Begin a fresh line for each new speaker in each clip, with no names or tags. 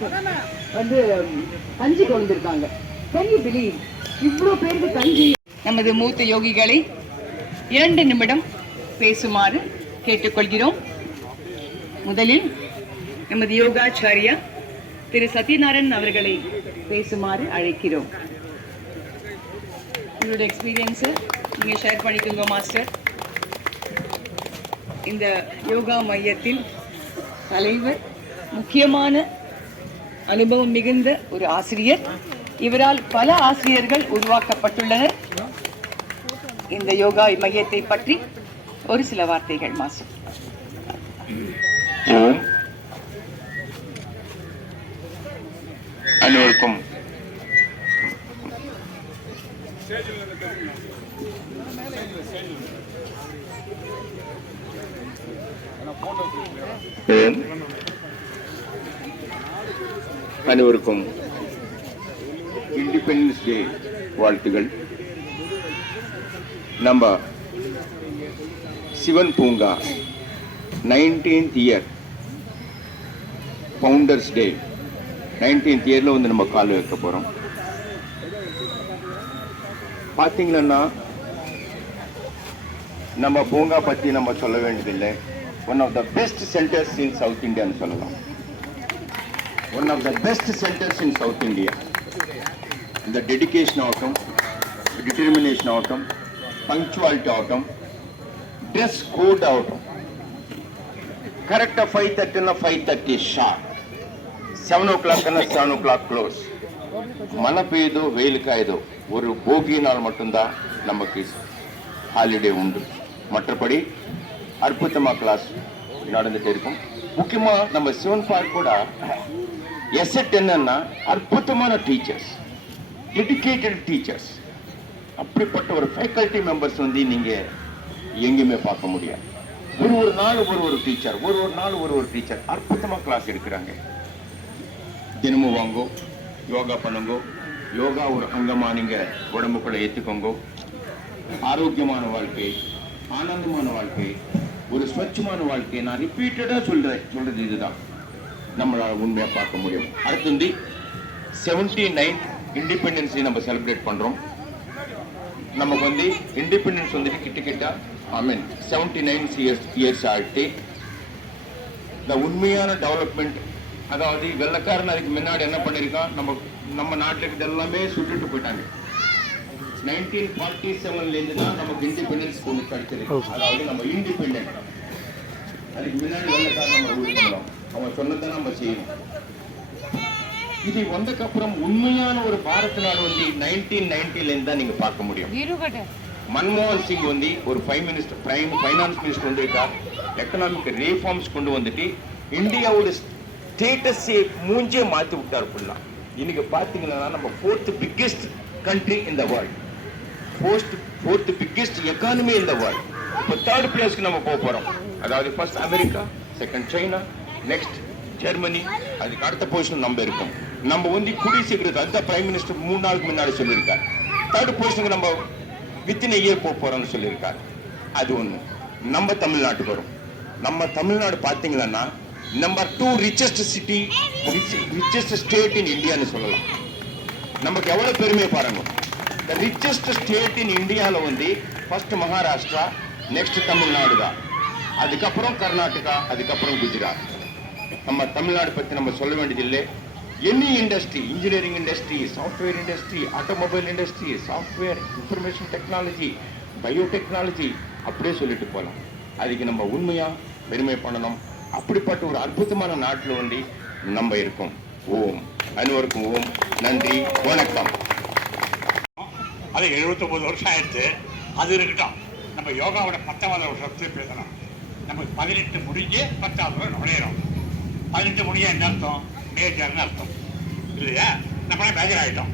வந்து கஞ்சி கொண்டிருக்காங்க பெரிய Can இவ்வளோ பேருக்கு கஞ்சி. நமது மூத்த யோகிகளை இரண்டு நிமிடம் பேசுமாறு கேட்டுக்கொள்கிறோம். முதலில் நமது யோகாச்சாரியா திரு சத்யநாராயண் அவர்களை பேசுமாறு அழைக்கிறோம். உங்களோட எக்ஸ்பீரியன்ஸை நீங்கள் ஷேர் பண்ணிக்கோங்க மாஸ்டர் இந்த யோகா மையத்தின் தலைவர் முக்கியமான அனுபவம் மிகுந்த ஒரு ஆசிரியர். இவரால் பல ஆசிரியர்கள் உருவாக்கப்பட்டுள்ளனர். இந்த யோகா மையத்தை பற்றி ஒரு சில வார்த்தைகள்
மாசு. அனைவருக்கும் ஓம் அனைவருக்கும் இண்டிபெண்டன்ஸ் டே வாழ்த்துகள். நம்ம சிவன் பூங்கா nineteenth year founders day nineteenth இயரில் வந்து நம்ம கால் வைக்க போகிறோம் பார்த்தீங்களன்னா நம்ம பூங்கா பற்றி நம்ம சொல்ல வேண்டியதில்லை. One of the best centres in south இந்தியான்னு சொல்லலாம். One of the best centres in south India இந்த டெடிகேஷன் ஆகட்டும் டிட்டர்மினேஷன் ஆகட்டும் பங்க்சுவாலிட்டி ஆகட்டும் ட்ரெஸ் கோட் ஆகட்டும் கரெக்டாக ஃபைவ் தேர்ட்டினா ஃபைவ் தேர்ட்டி ஷார்ப் செவன் ஓ கிளாக்னா செவன் ஓ கிளாக் க்ளோஸ் மழை பெய்யுதோ வெயில் காயுதோ ஒரு போகி நாள் மட்டும்தான் நமக்கு ஹாலிடே உண்டு. மற்றபடி அற்புதமா கிளாஸ் நடந்துகிட்டே இருக்கும். முக்கியமாக நம்ம சிவன் பார்க் கூட எஸ்எட் என்னன்னா அற்புதமான டீச்சர்ஸ் டெடிக்கேட்டட் டீச்சர்ஸ் அப்படிப்பட்ட ஒரு ஃபேக்கல்டி மெம்பர்ஸ் வந்து நீங்க எங்கேயுமே பார்க்க முடியாது. ஒரு ஒரு நாள் ஒரு ஒரு டீச்சர் ஒரு ஒரு நாள் ஒரு ஒரு டீச்சர் அற்புதமாக கிளாஸ் எடுக்கிறாங்க. தினமும் வாங்கோ யோகா பண்ணுங்கோ யோகா ஒரு அங்கமாக நீங்கள் உடம்புக்குள்ள ஏற்றுக்கோங்கோ ஆரோக்கியமான வாழ்க்கை ஆனந்தமான வாழ்க்கை ஒரு ஸ்வச்சமான வாழ்க்கை. நான் ரிப்பீட்டடாக சொல்கிறேன் சொல்கிறது இதுதான். நம்மளால உண்மையா பார்க்க முடியும். அடுத்து செவன்டி நைன்த் இண்டிபெண்டன்ஸை நம்ம செலிப்ரேட் பண்றோம். நமக்கு வந்து இண்டிபெண்டன்ஸ் வந்துட்டு கிட்ட கிட்ட I mean seventy nine years years ஆகிட்டு இந்த உண்மையான டெவலப்மெண்ட் அதாவது வெள்ளக்காரன் அதுக்கு முன்னாடி என்ன பண்ணியிருக்கான் நம்ம நம்ம நாட்டுக்கு எல்லாமே சுட்டுட்டு போயிட்டாங்க. நைன்டீன் ஃபார்ட்டி செவன்லேருந்து தான் நமக்கு இண்டிபெண்டன்ஸ் ஒன்று கிடைச்சது. அதாவது நம்ம இண்டிபெண்டன்ட் அதுக்கு முன்னாடி வெள்ளக்காரன் நம்ம பண்ணலாம் அவன் சொன்னதை நம்ம செய்யணும். இது வந்தக்கப்புறம் உண்மையான ஒரு பாரத நாடு வந்து நைன்டீன் நைன்டிலேருந்து தான் நீங்க பார்க்க முடியும். மன்மோகன் சிங் வந்து ஒரு five minister prime finance minister வந்திருக்கார். எக்கனாமிக் ரீஃபார்ம்ஸ் கொண்டு வந்துட்டு இந்தியாவோட ஸ்டேட்டஸை மூஞ்சே மாற்றி விட்டார் ஃபுல்லாக இன்னைக்கு பார்த்தீங்கன்னா நம்ம fourth biggest country in the world fourth fourth biggest economy in the world இப்போ தேர்ட் பிளேஸ்க்கு நம்ம போக போகிறோம் அதாவது first America second China next Germany அதுக்கு அடுத்த பொசிஷன் நம்ம இருக்கோம். நம்ம வந்து குடி சீக்கிரத்து அந்த பிரைம் மினிஸ்டர் மூணு நாளுக்கு முன்னாடி சொல்லியிருக்கார். தேர்ட் பொசிஷனுக்கு நம்ம வித்தின் இயர் போக போகிறோம்னு சொல்லியிருக்காரு. அது ஒன்று நம்ம தமிழ்நாட்டுக்கு வரும். நம்ம தமிழ்நாடு பார்த்தீங்கன்னா number two richest city richest state in இந்தியான்னு சொல்லலாம். நமக்கு எவ்வளோ பெருமை பாருங்க. த ரிச்சஸ்ட் ஸ்டேட் இன் இந்தியாவில் வந்து ஃபர்ஸ்ட் மகாராஷ்டிரா நெக்ஸ்ட் தமிழ்நாடு தான் அதுக்கப்புறம் கர்நாடகா அதுக்கப்புறம் குஜராத். நம்ம தமிழ்நாடு பற்றி நம்ம சொல்ல வேண்டியதில்லை. Any industry engineering industry software industry automobile industry software information technology biotechnology அப்படியே சொல்லிட்டு போகலாம் அதுக்கு நம்ம உண்மையாக பெருமை பண்ணணும். அப்படிப்பட்ட ஒரு அற்புதமான நாட்டில் வந்து நம்ம இருக்கோம். ஓம். அனைவருக்கும் ஓம். நன்றி. வணக்கம்.
அது 79 வருஷம் ஆயிடுச்சு. அது இருக்கட்டும். நம்ம யோகாவோட பத்தாவது வருஷத்தை பேசலாம். நமக்கு பதினெட்டு முடிஞ்சு பத்தாவது நுழையிறோம் பதினெட்டு முடியா என்ன அர்த்தம்? மேஜர்னு அர்த்தம். இல்லையா நம்ம மேஜர் ஆகிட்டோம்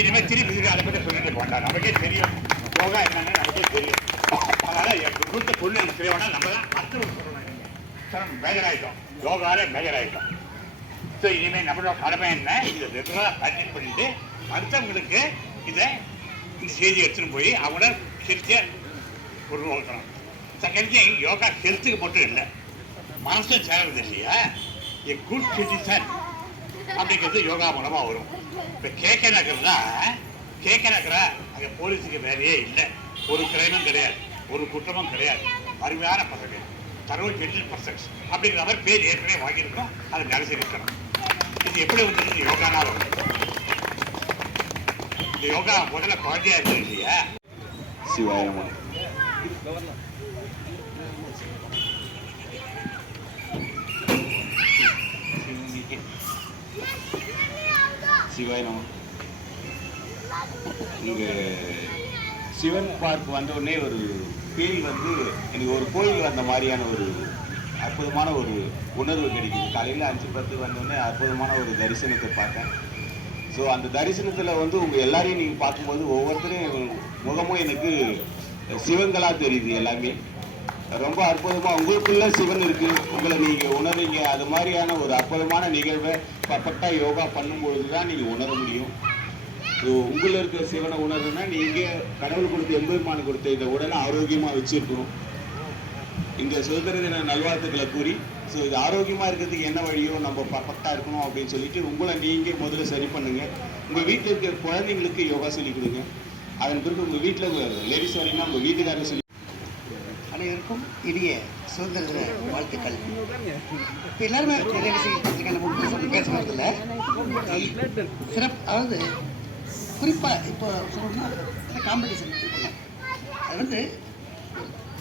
இனிமேல் திருப்பி திருப்பி அதை பற்றி சொல்லிட்டு போண்டாம் நமக்கே தெரியும். யோகா என்னன்னு நமக்கே தெரியும். அதனால கொடுத்த பொருள் எனக்கு தெரிய நம்ம தான் மற்றவங்க சொல்லணும் சார் மேஜர் ஆகிட்டோம் யோகாவே மேஜர் ஆகிட்டோம் ஸோ இனிமேல் நம்மளோட கடமை என்ன? இதை ரெகுலராக ப்ராக்டிஸ் பண்ணிட்டு அடுத்தவங்களுக்கு இதை இந்த செய்தி எடுத்துன்னு போய் அவங்கள ஹெல்த்தியை உருவாக்கணும் செகண்ட் திங் யோகா ஹெல்த்துக்கு மட்டும் இல்லை. மனசும் சேர்றது இல்லையா? எ குட் சிட்டிசன் அப்படிங்கிறது யோகா மூலமா வரும். இப்ப கேகே நகர்ல கேகே நகர அங்க போலீஸுக்கு வேலையே இல்லை. ஒரு கிரைமும் கிடையாது. ஒரு குற்றமும் கிடையாது. அருமையான பசங்க தரவு ஜென்டில் பர்சன்ஸ் அப்படிங்கிற மாதிரி பேர் ஏற்கனவே வாங்கியிருக்கோம் அதை நினைச்சிருக்கணும் இது எப்படி வந்துருக்கு யோகானால வந்து இந்த யோகா முதல்ல குழந்தையா இருக்கு இல்லையா
சிவாயமா சிவாயனம் இங்கே சிவன் பார்க் வந்த உடனே ஒரு ஃபீல் வந்து எனக்கு ஒரு கோயில் வந்த மாதிரியான ஒரு அற்புதமான ஒரு உணர்வு கிடைக்குது. காலையில் அஞ்சு பத்து வந்தோடனே அற்புதமான ஒரு தரிசனத்தை பார்த்தேன். ஸோ அந்த தரிசனத்தில் வந்து உங்கள் எல்லாரையும் நீங்கள் பார்க்கும்போது ஒவ்வொருத்தரும் முகமும் எனக்கு சிவங்களாக தெரியுது எல்லாமே. ரொம்ப அற்புதமாக உங்களுக்குள்ள சிவன் இருக்கு. உங்களை நீங்கள் உணர்றீங்க. அது மாதிரியான ஒரு அற்புதமான நிகழ்வை பர்ஃபெக்டாக யோகா பண்ணும்பொழுது தான் நீங்கள் உணர முடியும். ஸோ உங்களில் இருக்கிற சிவனை உணர்றதுன்னா நீங்கள் கடவுள் கொடுத்த எம்பெருமான் கொடுத்த இந்த உடலை ஆரோக்கியமாக வச்சுருக்கணும். இந்த சுதந்திர தின நல்வாழ்த்துக்களை கூறி ஸோ இது ஆரோக்கியமாக இருக்கிறதுக்கு என்ன வழியோ நம்ம பர்ஃபெக்டாக இருக்கணும் அப்படின்னு சொல்லிட்டு உங்களை நீங்கள் முதல்ல சரி பண்ணுங்கள் உங்கள் வீட்டில் இருக்கிற குழந்தைங்களுக்கு யோகா சொல்லிக் கொடுங்க. அதன் பிறகு உங்கள் வீட்டில் லேடிஸ் வரீங்கன்னா உங்கள் வீட்டுக்காரங்க சொல்லி
அனைவருக்கும் இனிய சுதந்திர தின வாழ்த்துக்கள். இப்போ எல்லாருமே நிறைய விஷயம் பேசிருக்காங்க நம்ம பேச வரதில்ல. சிறப்பு அதாவது குறிப்பாக இப்போ சொல்லணும்னா காம்படிஷன் அது வந்து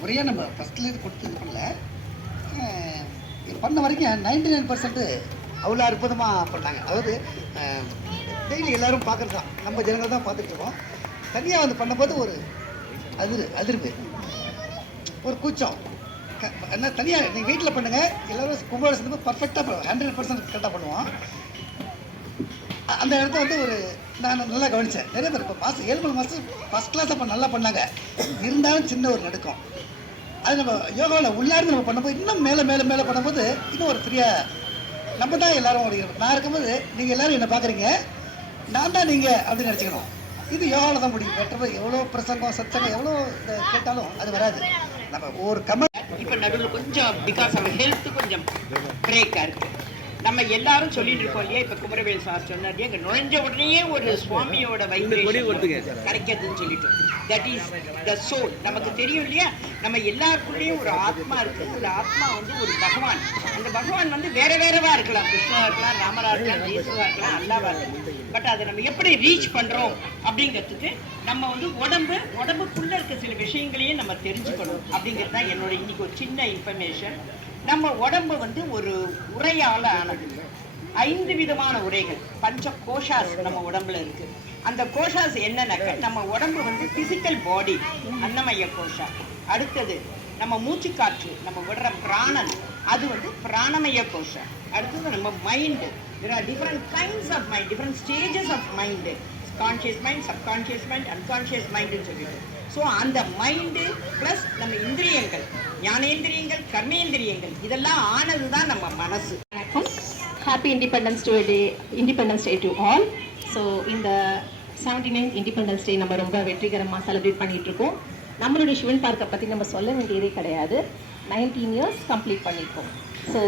முறையாக நம்ம ஃபஸ்ட்டில் கொடுத்து இது பண்ணல. இது பண்ண வரைக்கும் நைன்டி நைன் பர்சன்ட் அவ்வளோ அற்புதமாக பண்ணாங்க. அதாவது டெய்லி எல்லாரும் பார்க்குறது தான் நம்ம ஜனங்கள் தான் பார்த்துட்டு இருக்கோம். தனியாக வந்து பண்ணும்போது ஒரு அதிர் அதிர்வு. ஒரு கூச்சம். என்ன தனியாக நீங்கள் வீட்டில் பண்ணுங்க. எல்லாரும் கும்பகோணம் சேர்ந்து பர்ஃபெக்டாக ஹண்ட்ரட் பர்சன்ட் கரெக்டாக பண்ணுவோம் அந்த இடத்த வந்து ஒரு நான் நல்லா கவனித்தேன் நிறைய பேர் இப்போ மாதம் ஏழு மணி மாதம் ஃபஸ்ட் கிளாஸ் அப்போ நல்லா பண்ணாங்க. இருந்தாலும் சின்ன ஒரு நடுக்கம். அது நம்ம யோகாவில் உள்ளார்ந்து நம்ம பண்ணும்போது இன்னும் மேலே மேலே மேலே பண்ணும்போது இன்னும் ஒரு ஃப்ரீயாக நம்ம தான் எல்லாரும் ஒரு நான் இருக்கும்போது நீங்கள் எல்லாரும் என்ன பார்க்குறீங்க நான் தான் நீங்கள் அப்படின்னு நினச்சிக்கணும். இது யோகாவில் தான் முடியும். மற்றபடி எவ்வளோ பிரசங்கம் சத்தம் எவ்வளோ இதை கேட்டாலும் அது வராது. நம்ம ஒரு கமல்
இப்போ நடுவில் கொஞ்சம் பிகாஸ் ஆஃப் ஹெல்த் கொஞ்சம் பிரேக்காக இருக்கு. நம்ம எல்லாரும் சொல்லிட்டு இருக்கோம் இல்லையா? இப்போ குமரவேல் சார் சொன்னார் இங்கே நுழைஞ்ச உடனே ஒரு சுவாமியோட வைப்ரேஷன் கிடைக்கிறதுன்னு சொல்லிட்டு. தட் இஸ் த சோல் நமக்கு தெரியும் இல்லையா? நம்ம எல்லாருக்குள்ளேயும் ஒரு ஆத்மா இருக்கு. அந்த ஆத்மா வந்து ஒரு பகவான். அந்த பகவான் வந்து வேற வேறவா இருக்கலாம். கிருஷ்ணா இருக்கலாம் ராமரா இருக்கலாம் ஜேசுவா இருக்கலாம் அல்லாவா இருக்கலாம். பட் அதை நம்ம எப்படி ரீச் பண்றோம் அப்படிங்கிறதுக்கு நம்ம வந்து உடம்பு உடம்புக்குள்ள இருக்க சில விஷயங்களையும் நம்ம தெரிஞ்சுக்கணும் அப்படிங்கிறது தான் என்னோட இன்னைக்கு ஒரு சின்ன இன்ஃபர்மேஷன் நம்ம உடம்பு வந்து ஒரு உரையால ஆனது. ஐந்து விதமான உரைகள். பஞ்ச கோஷாஸ் நம்ம உடம்புல இருக்கு. அந்த கோஷாஸ் என்னன்னாக்க நம்ம உடம்பு வந்து பிசிக்கல் பாடி அன்னமய கோஷா. அடுத்தது நம்ம மூச்சு காற்று நம்ம விடுற பிராணன் அது வந்து பிராணமய கோஷா. அடுத்தது நம்ம mind there are different kinds of mind different stages of mind conscious mind subconscious mind unconscious மைண்டுன்னு சொல்லிட்டு. ஸோ அந்த மைண்டு ப்ளஸ் நம்ம இந்திரியங்கள். ஞானேந்திரியங்கள் கர்மேந்திரியங்கள் இதெல்லாம் ஆனது தான் நம்ம மனசு.
வணக்கம். Happy independence day day independence day to all so இந்த செவன்டி நைன் இண்டிபெண்டன்ஸ் டே நம்ம ரொம்ப வெற்றிகரமாக செலிப்ரேட் பண்ணிட்டு இருக்கோம் நம்மளுடைய சிவன் பார்க்கை பற்றி நம்ம சொல்ல வேண்டியதே கிடையாது. நைன்டீன் இயர்ஸ் கம்ப்ளீட் பண்ணியிருக்கோம் ஸோ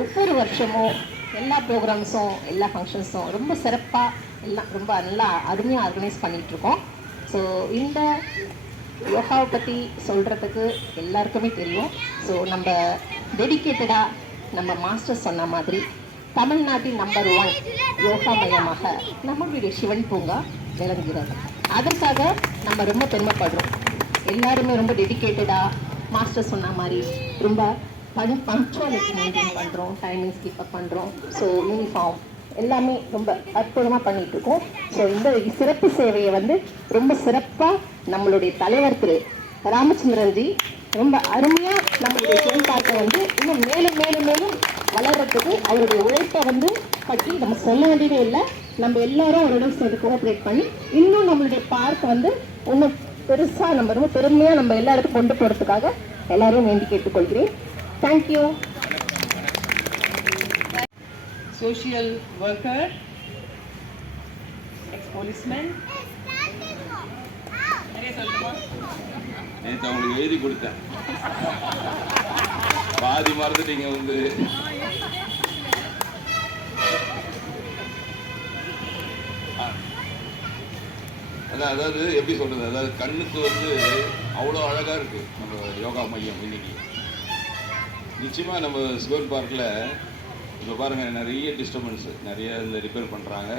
ஒவ்வொரு வருஷமும் எல்லா ப்ரோக்ராம்ஸும் எல்லா ஃபங்க்ஷன்ஸும் ரொம்ப சிறப்பாக எல்லாம் ரொம்ப நல்லா அருமையாக ஆர்கனைஸ் பண்ணிகிட்ருக்கோம் ஸோ இந்த யோகாவை பற்றி சொல்கிறதுக்கு எல்லாருக்குமே தெரியும். ஸோ நம்ம டெடிக்கேட்டடாக நம்ம மாஸ்டர் சொன்ன மாதிரி தமிழ்நாட்டின் நம்பர் ஒன் யோகா மையமாக நம்மளுடைய சிவன் பூங்கா விளங்குகிறது. அதற்காக நம்ம ரொம்ப பெருமைப்படுறோம். எல்லாருமே ரொம்ப டெடிக்கேட்டடாக மாஸ்டர் சொன்ன மாதிரி ரொம்ப பஞ் பங்க்சுவாலிட்டி மெயின்டைன் பண்ணுறோம் டைமிங்ஸ் கீப் அப் பண்ணுறோம் ஸோ யூனிஃபார்ம் எல்லாமே ரொம்ப அற்புதமாக பண்ணிட்டு இருக்கோம் ஸோ இந்த சிறப்பு சேவையை வந்து ரொம்ப சிறப்பாக நம்மளுடைய தலைவர் திரு ராமச்சந்திரன் ஜி ரொம்ப அருமையாக நம்மளுடைய செயல்பாட்டை வந்து இன்னும் மேலும் மேலும் மேலும் வளர்றதுக்கு அவருடைய உழைப்பை வந்து பற்றி நம்ம சொல்ல வேண்டியதே இல்லை. நம்ம எல்லாரும் அவரோட சேர்ந்து கோஆப்ரேட் பண்ணி இன்னும் நம்மளுடைய பார்க் வந்து இன்னும் பெருசாக நம்ம ரொம்ப பெருமையாக நம்ம எல்லா கொண்டு போகிறதுக்காக எல்லாரையும் வேண்டி கேட்டுக்கொள்கிறேன். Thank you
social worker, ex-policeman.
நேற்று அவங்களுக்கு எழுதி கொடுத்தேன். பாதி மறந்துட்டீங்க வந்து.
அதான் அதாவது எப்படி சொல்றது? அதாவது கண்ணுக்கு வந்து அவ்வளோ அழகா இருக்கு. நம்ம யோகா மையம் இன்னைக்கு. நிச்சயமா நம்ம சிவன் பார்க்கில் இப்போ பாருங்கள் நிறைய டிஸ்டர்பன்ஸ் நிறைய இந்த ரிப்பேர் பண்ணுறாங்க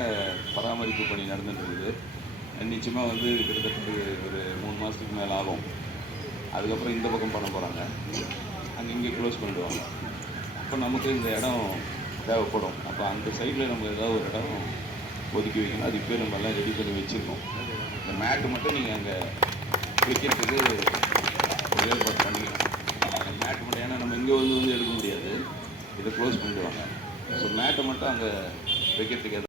பராமரிப்பு பணி நடந்துட்டுருக்குது நிச்சயமாக வந்து கிட்டத்தட்ட ஒரு மூணு மாதத்துக்கு மேலே ஆகும். அதுக்கப்புறம் இந்த பக்கம் பண்ண போகிறாங்க அங்கே இங்கே க்ளோஸ் பண்ணிடுவாங்க அப்போ நமக்கு இந்த இடம் தேவைப்படும். அப்போ அந்த சைடில் நம்ம ஏதாவது ஒரு இடம் ஒதுக்கி வைக்கணும். அதுக்கு பேர் நம்ம எல்லாம் ரெடி பண்ணி வச்சுருக்கோம். இந்த மேட்டு மட்டும் நீங்கள் அங்கே வைக்கிறதுக்கு ஏற்பாடு பண்ணிக்கலாம். அந்த மேட்டு மட்டும் ஏன்னா நம்ம இங்கே வந்து வந்து எடுக்க முடியாது. இதை க்ளோஸ் பண்ணிடுவாங்க ஸோ மேட்டை மட்டும் அங்கே வைக்கிறதுக்கு